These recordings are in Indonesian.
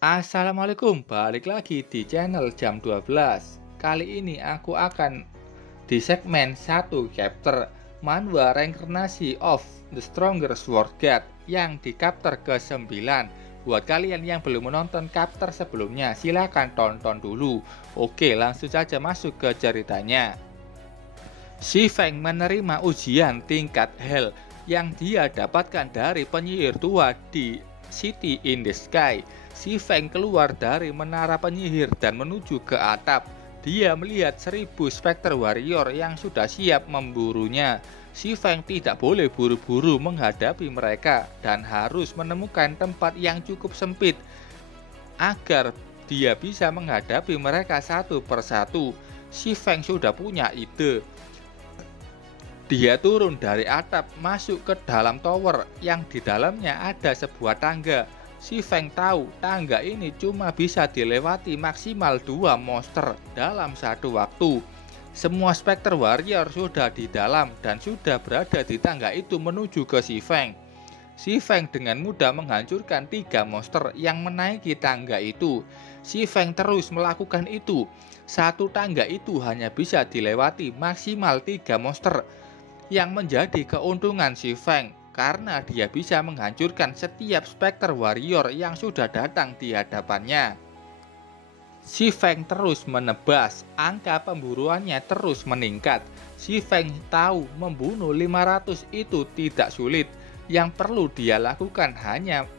Assalamualaikum, balik lagi di channel jam 12. Kali ini aku akan di segmen 1 chapter manhwa reinkarnasi of the strongest sword god yang di chapter ke-9. Buat kalian yang belum menonton chapter sebelumnya, silahkan tonton dulu. Oke, langsung saja masuk ke ceritanya. Xi Feng menerima ujian tingkat hell yang dia dapatkan dari penyihir tua di City in the Sky. Xi Feng keluar dari menara penyihir dan menuju ke atap. Dia melihat 1000 Spectre Warrior yang sudah siap memburunya. Xi Feng tidak boleh buru-buru menghadapi mereka dan harus menemukan tempat yang cukup sempit agar dia bisa menghadapi mereka satu persatu. Xi Feng sudah punya ide. Dia turun dari atap masuk ke dalam tower yang di dalamnya ada sebuah tangga. Xi Feng tahu tangga ini cuma bisa dilewati maksimal 2 monster dalam satu waktu. Semua Spectre Warrior sudah di dalam dan sudah berada di tangga itu menuju ke Xi Feng. Xi Feng dengan mudah menghancurkan 3 monster yang menaiki tangga itu. Xi Feng terus melakukan itu. Satu tangga itu hanya bisa dilewati maksimal 3 monster. Yang menjadi keuntungan Xi Feng karena dia bisa menghancurkan setiap Spectre Warrior yang sudah datang di hadapannya. Xi Feng terus menebas, angka pemburuannya terus meningkat. Xi Feng tahu membunuh 500 itu tidak sulit. Yang perlu dia lakukan hanya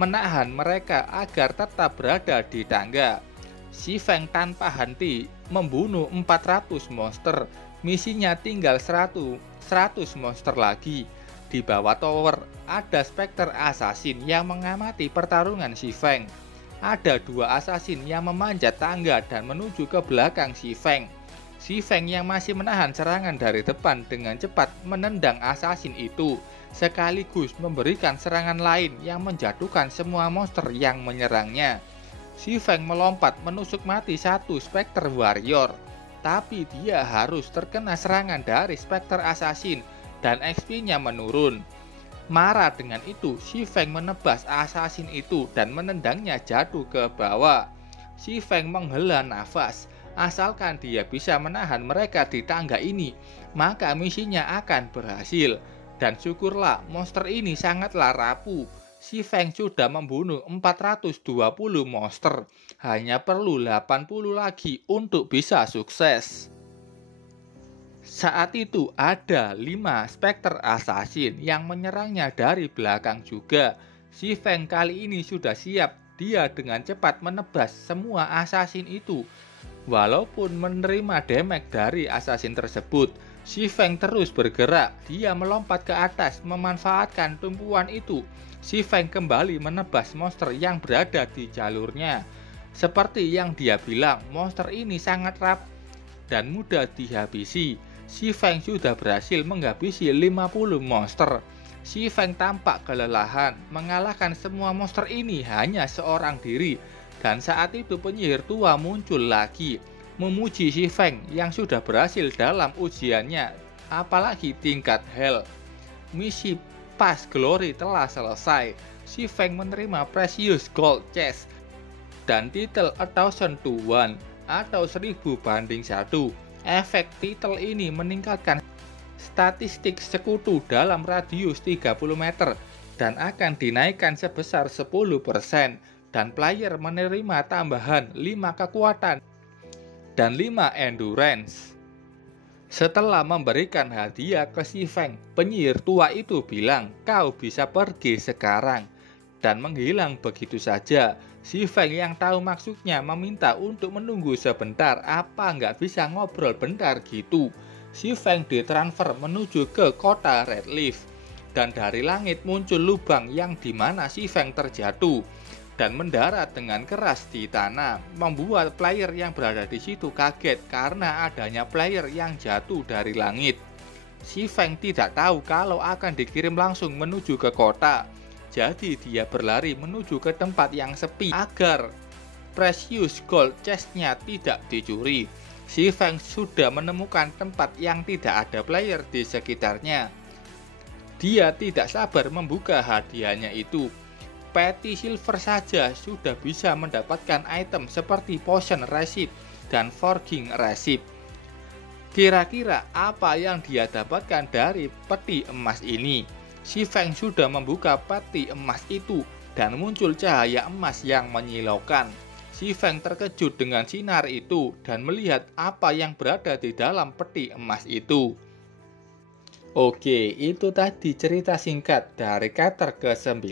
menahan mereka agar tetap berada di tangga. Xi Feng tanpa henti membunuh 400 monster. Misinya tinggal 100 monster lagi. Di bawah tower ada Spectre Assassin yang mengamati pertarungan Xi Feng. Ada 2 assassin yang memanjat tangga dan menuju ke belakang Xi Feng. Xi Feng yang masih menahan serangan dari depan dengan cepat menendang assassin itu, sekaligus memberikan serangan lain yang menjatuhkan semua monster yang menyerangnya. Xi Feng melompat menusuk mati 1 Spectre Warrior. Tapi dia harus terkena serangan dari Spectre Assassin dan XP-nya menurun. Marah dengan itu, Xi Feng menebas Assassin itu dan menendangnya jatuh ke bawah. Xi Feng menghela nafas. Asalkan dia bisa menahan mereka di tangga ini, maka misinya akan berhasil. Dan syukurlah monster ini sangatlah rapuh. Xi Feng sudah membunuh 420 monster. Hanya perlu 80 lagi untuk bisa sukses. Saat itu ada 5 Spectre Assassin yang menyerangnya dari belakang juga. Xi Feng kali ini sudah siap. Dia dengan cepat menebas semua assassin itu. Walaupun menerima damage dari assassin tersebut, Xi Feng terus bergerak. Dia melompat ke atas memanfaatkan tumpuan itu. Xi Feng kembali menebas monster yang berada di jalurnya. Seperti yang dia bilang, monster ini sangat rapuh dan mudah dihabisi. Xi Feng sudah berhasil menghabisi 50 monster. Xi Feng tampak kelelahan, mengalahkan semua monster ini hanya seorang diri. Dan saat itu penyihir tua muncul lagi, memuji Xi Feng yang sudah berhasil dalam ujiannya, apalagi tingkat hell. Misi Past Glory telah selesai. Xi Feng menerima Precious Gold Chest dan titel 1000 to 1 atau 1000 banding 1. Efek titel ini meningkatkan statistik sekutu dalam radius 30 meter dan akan dinaikkan sebesar 10%, dan player menerima tambahan 5 kekuatan dan 5 endurance. Setelah memberikan hadiah ke Xi Feng, penyihir tua itu bilang, "Kau bisa pergi sekarang," dan menghilang begitu saja. Xi Feng yang tahu maksudnya meminta untuk menunggu sebentar, apa nggak bisa ngobrol bentar gitu. Xi Feng ditransfer menuju ke kota Red Leaf, dan dari langit muncul lubang yang dimana Xi Feng terjatuh dan mendarat dengan keras di tanah, membuat player yang berada di situ kaget karena adanya player yang jatuh dari langit. Xi Feng tidak tahu kalau akan dikirim langsung menuju ke kota. Jadi dia berlari menuju ke tempat yang sepi agar Precious Gold Chest-nya tidak dicuri. Xi Feng sudah menemukan tempat yang tidak ada player di sekitarnya. Dia tidak sabar membuka hadiahnya itu. Petty Silver saja sudah bisa mendapatkan item seperti Potion Receipt dan Forging Receipt. Kira-kira apa yang dia dapatkan dari peti emas ini? Si Feng sudah membuka peti emas itu dan muncul cahaya emas yang menyilaukan. Si Feng terkejut dengan sinar itu dan melihat apa yang berada di dalam peti emas itu. Oke, itu tadi cerita singkat dari chapter ke-9.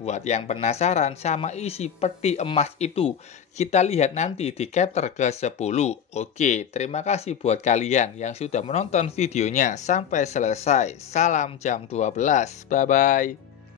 Buat yang penasaran sama isi peti emas itu, kita lihat nanti di chapter ke-10. Oke, terima kasih buat kalian yang sudah menonton videonya sampai selesai. Salam jam 12. Bye-bye.